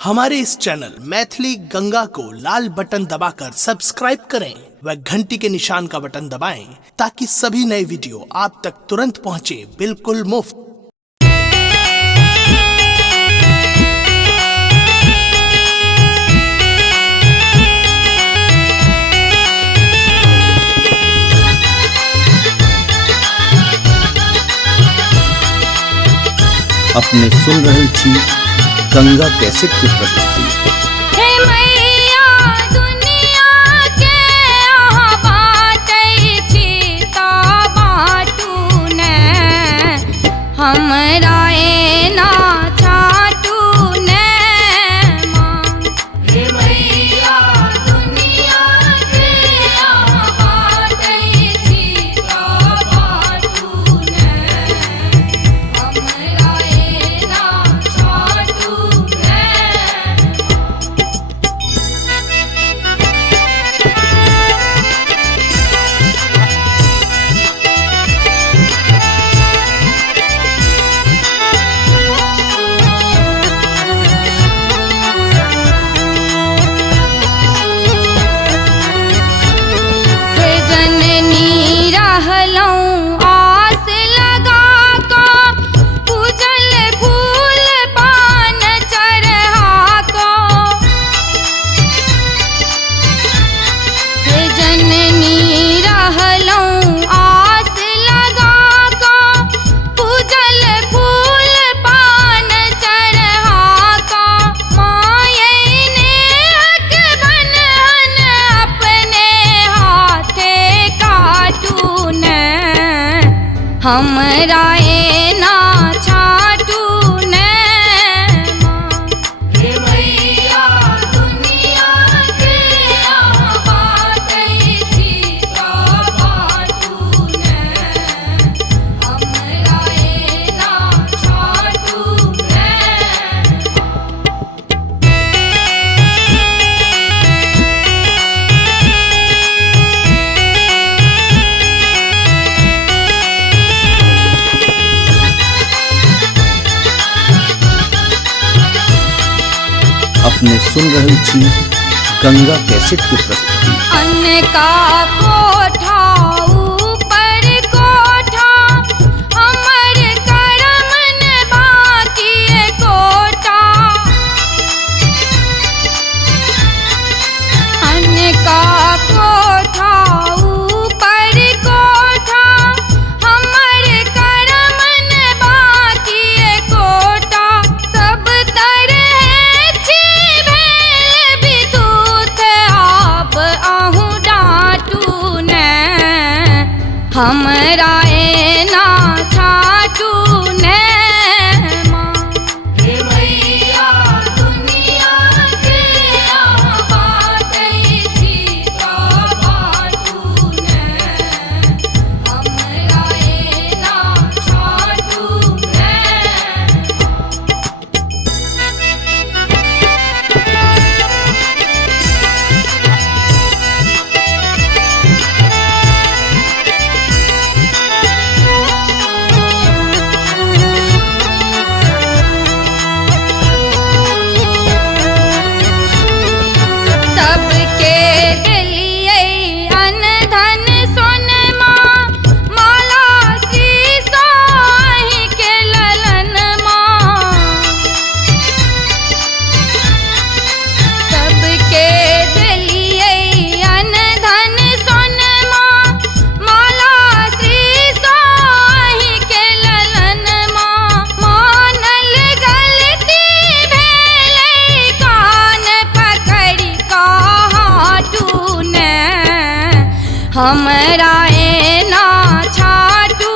हमारे इस चैनल मैथिली गंगा को लाल बटन दबाकर सब्सक्राइब करें व घंटी के निशान का बटन दबाएं ताकि सभी नए वीडियो आप तक तुरंत पहुंचे बिल्कुल मुफ्त। अपने सुन रहे छी गंगा कैसेट की प्रस्तुति। हे मैया दुनिया के आहा बाटै छी ता बाटू ने हमरा एना छाटू ने माँ। हे मैया दुनिया के आहा बाटै छी ता बाटू ने हमरा एना छाटू ने। हे जननी रहलौं आस लगा कऽ पूजल फूल पान चढ़ा कऽ। हे जननी रहलौं आस लगा कऽ पूजल फूल पान चढ़ा कऽ। मायै नेहक बन्हन अपने हाथे काटू ने हमरा एना छाटू ने माँ। हे मैया दुनिया के आहा बाटै छी ता बाटू ने हमरा एना छाटू ने। अपने सुन रहे छी गंगा कैसेट की प्रस्तुति। अन्न का कोठा ऊपर कोठा हमर करम न बाकी कोटा। अन्न का कोठा ऊपर कोठा हमर करम न बाकी कोटा। सब तरह छी भेल विद्युत आप अहूँ डाँटू ने हमरा एना छाटू ने माँ। हे मैया दुनिया के आहा बाटै छी ता बाटू ने हमरा एना छाटू ने। सबके देलियै अन्न धन सोनमा माला शीशो अहीं के ललनमा। सबके देलियै अन्न धन सोनमा माला शीशो अहीं के ललनमा। मानल गलती भेलै कान पकड़ि कऽ हाटू ने हमरा एना छाटू